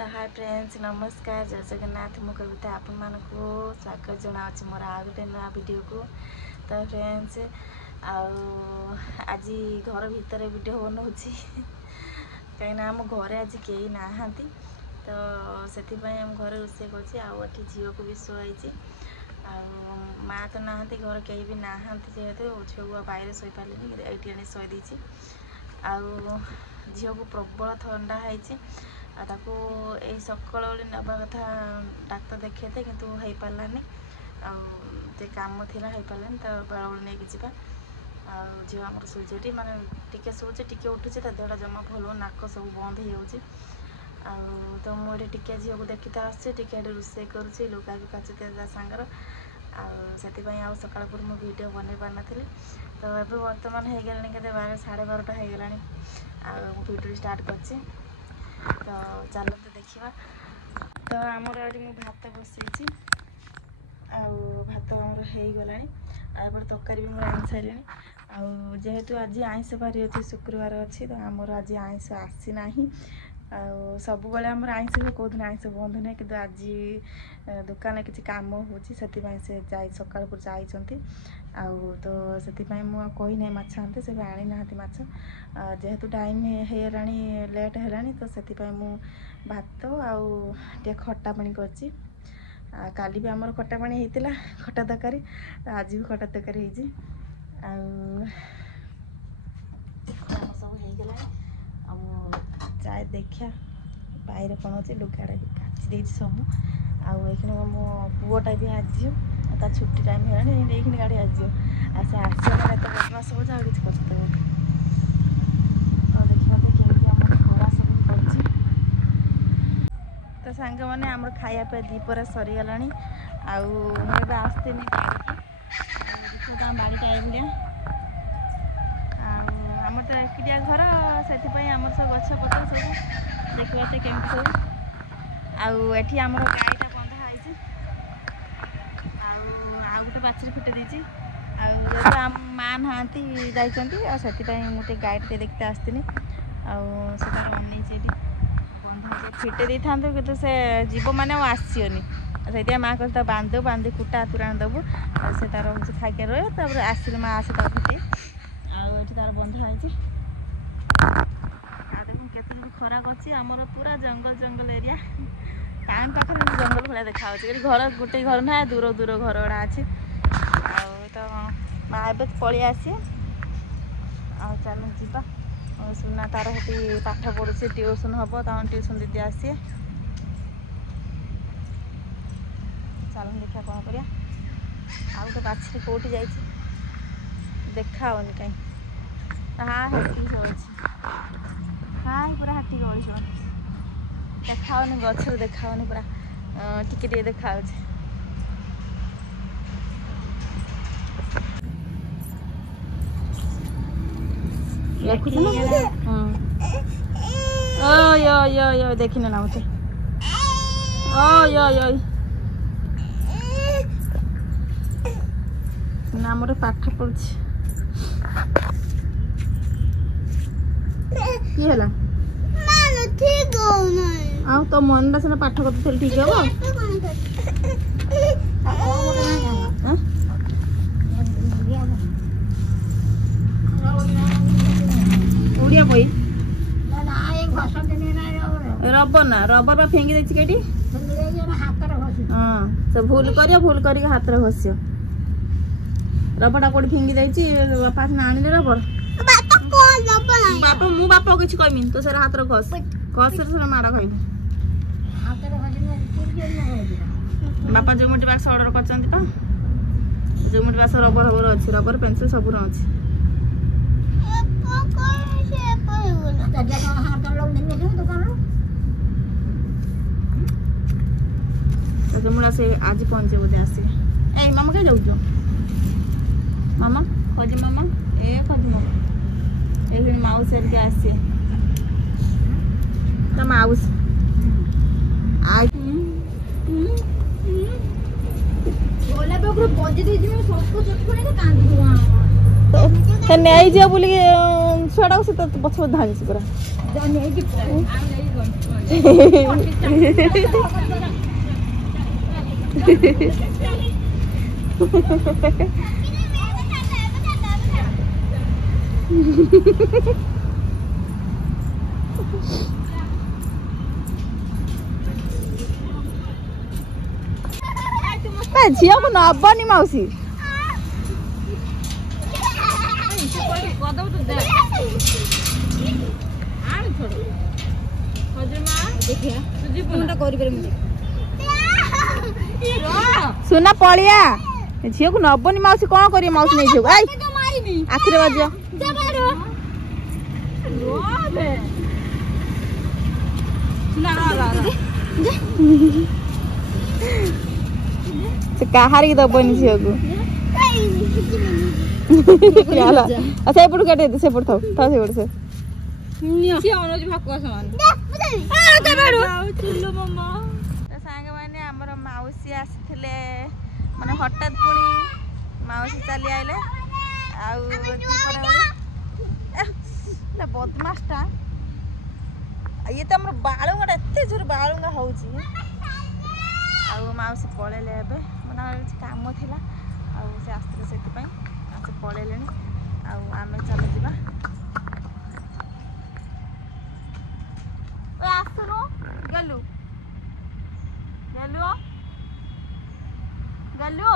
तो hi friends नमस्कार जय जगन्नाथ मु कविता आपण मानकु स्वागत जनावछि मोर आ गोटे नया वीडियो को। तो फ्रेंड्स आज घर भीतर वीडियो बनाऊँगी कहीं आम घरे आज कई नाहांती तो से आम घर रोषे कर झील को भी शुआई माँ तो नहांती घर कहीं भी नाहांती जेहेतु झील बाहर शोई पारे ये आनी शोई देती झील को प्रबल थंडा है ताको ए सकाल नवा कथा डाक्तर देखते किंतु हो पारानी आते कम थी हो पारानी तो बेला बेला नहीं जावा झी आम शोचे माने टिके शोचे टिके उठुचे देहटा जमा भल नाक सब बंद हो तो मुझे टिके झील को देखी तो आसे टिके रोषे करुँच लुगा भी काचुते सांगर आउ सकाल पूर्व मुझे वीडियो बन पार तो ये बर्तमान हो गला के 12:30 हो गला वीडियो स्टार्ट कर तो चलो तो देखा तो आमर आज मुझे भात बसई भात आमर हो गला तरकारी भी मुझे आनी सारे जेहेतु आज आइंष बारी अच्छी शुक्रवार अच्छी तो आमर आज आइंष आसी ना सब बेले आमर आइंष कौन आइंष बंद ना कि आज दुकान किसी कम हो से सकाल पर जाइंट तो से कही ना माछ आनते से आनी ना माछ जेहेतु टाइम है लेट है तो से भात आटे खट्टा पानी कर काली भी आमर खट्टा पानी होता खट्टा तरकारी आज भी खट्टा तरकारी सब हो गला चाय देखा बाहर कौन अच्छे लुगाड़ा भी काची सब आखिर मो पुआटा भी आज ता छुट्टी टाइम है गाड़ी आज से आस मैंने तो बदमाश हो जाओ किसी कष्ट तो सांग मैंने आम खाया पे दीपर सरीगला मुझे आसती बाड़ीटा ये आम तो एकिटिया घर से आम सब गछ पत्र सब देखते केमी सब आठी आम गाईटा बंधा है गोटे बाछी फुटे देती आम माँ नहांती जाती मुझे गाईटे देखते आसती अनई बंधा फिटे दे था कि से जीव मैंने आसनी से माँ कहता बांध बांधी कुटा तुराण देवु से तार हूँ खाई रही आसिले माँ आसे फिटे आठ तार बंधा है देखो केत खरा कर पूरा जंगल जंगल एरिया टाइम पाखे जंगल भाया देखा घर गोटे घर ना दूर दूर घर गुड़ा अच्छे तो माँ ए पलि आसी चल जा सुना तार हे पाठ पढ़ुचे ट्यूशन हम ट्यूशन दीदी आसी चल देखा कौन कर गोटे बाछी कौटी जा देखा कहीं हाँ हाथी गलुची हाँ पूरा हाथी गलुच देखा गचर देखा पूरा टिके देखा देखने ना मुझे ना मोर पाठ पढ़ुची है तो मन सीना पाठ करते ठीक हम उड़िया कोई रबर ना रबर फेंगी देती केटी हाँ से भूल कर हाथ घस रबरटा कौट फेंगी देती बापा आने रबर बापा मु बापा किसी कहमी तो सर हाथ घस घस माड़ खाई बापा जोमेट्री बॉक्स ऑर्डर कर जोमेट्री बॉक्स रबर रबर अच्छी रबर पेंसिल सब अच्छी मुड़ा से आज पहुंचे बोधे आसे ए मामा कहीं जाऊ मामा खोजी मामा ए खोजी मामा ये माउस के आसे तो माउस बोला पे बजे दे सब कुछ कांदी नहीं जा बोली छुआ से पछ धानी पूरा झील को नबनी मौसी सुना पड़िया झील को नबनी मौसी कौन कर मौसी नहीं झील आखिर बाज कहार की दबनी झील को अच्छा एपटू काटे सेपट था सेपट से सांग मैंने आमर मौसी आसी माने हठात पुणी मौसी चली आइले बदमाशटा ये तो आम बालुंगा एत जोर बालुंगा हो मौसी पलैले मैंने कम था से आसते से पलैले आम चल जा आसुनु गलु गलु गलु